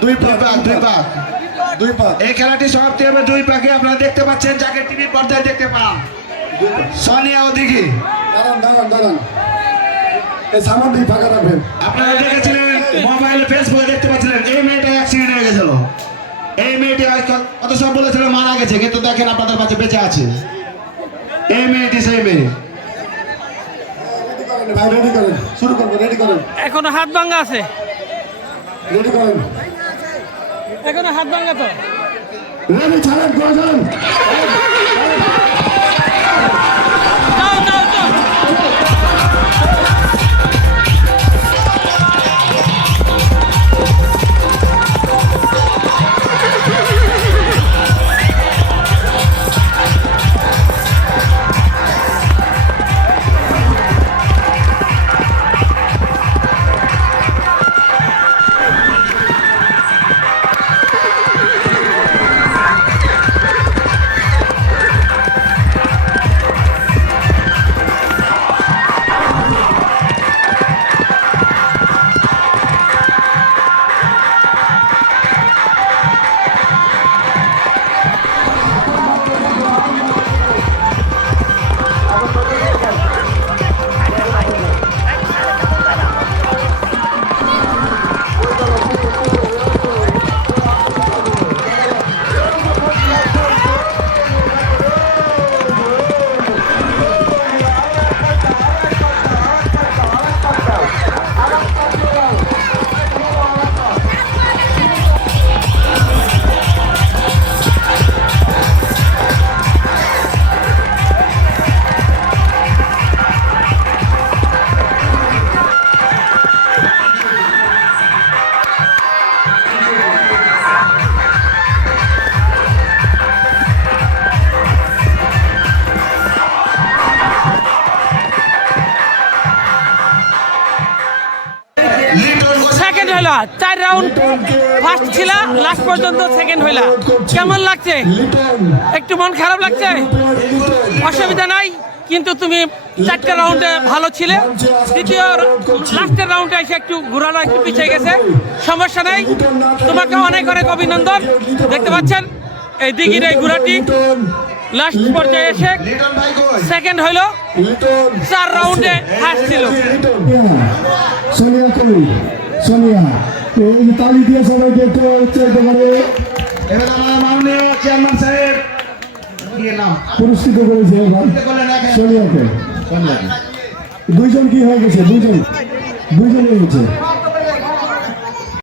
দুই পাক দুই পাক এই খেলাটি সমাপ্তি হবে দুই পাকে। আপনারা দেখতে পাচ্ছেন যাকে টিভি পর্দায় দেখতে পান। সোনিয়া ওদিকে। দাঁড়ান দাঁড়ান দাঁড়ান। এই সামনে ফাঁকা রাখবেন। আপনারা দেখেছিলেন মোবাইলে ফেসবুকে দেখতে পাচ্ছিলেন এই মেয়েটা অ্যাক্সিডেন্ট হয়ে গেছিল। এই মেয়েটি কত সব বলেছিল মারা গেছে কিন্তু দেখেন আপনাদের কাছে বেঁচে আছে। এই মেয়েটি সেই মেয়ে। ভাই শুরু করব রেডি করেন। এখনও হাত ভাঙ্গা আছে। রেডি করেন। এখনও হাত ভাঙা তো। রেডি ছাড়েন। সেকেন্ড হইলা, চার রাউন্ড ফার্স্ট ছিল লাস্ট পর্যন্ত সেকেন্ড হইলা। কেমন লাগছে? একটু মন খারাপ লাগছে? অসুবিধা নাই, কিন্তু তুমি চারটে রাউন্ডে ভালো ছিলে। দ্বিতীয় লাস্টের রাউন্ডে এসে একটু ঘোরানো, একটু পিছিয়ে গেছে। সমস্যা নেই। তোমাকে অনেক অনেক অভিনন্দন। দেখতে পাচ্ছেন, এই দিঘির এই লিটন লাস্ট পর্যায়ে এসে লিটন ভাই সেকেন্ড হইল। লিটন। চার রাউন্ডে ফার্স্ট ছিল সোনিয়া কলি সোনিয়া। এই তালি দিয়ে সবাই দেখতে একেবারে। এবার আমার মাননীয় চেয়ারম্যান সাহেব পুরস্কৃত করেছে এবার। সোনিয়াকে। দুইজন কি হয়ে গেছে? দুইজন। দুইজন হয়ে গেছে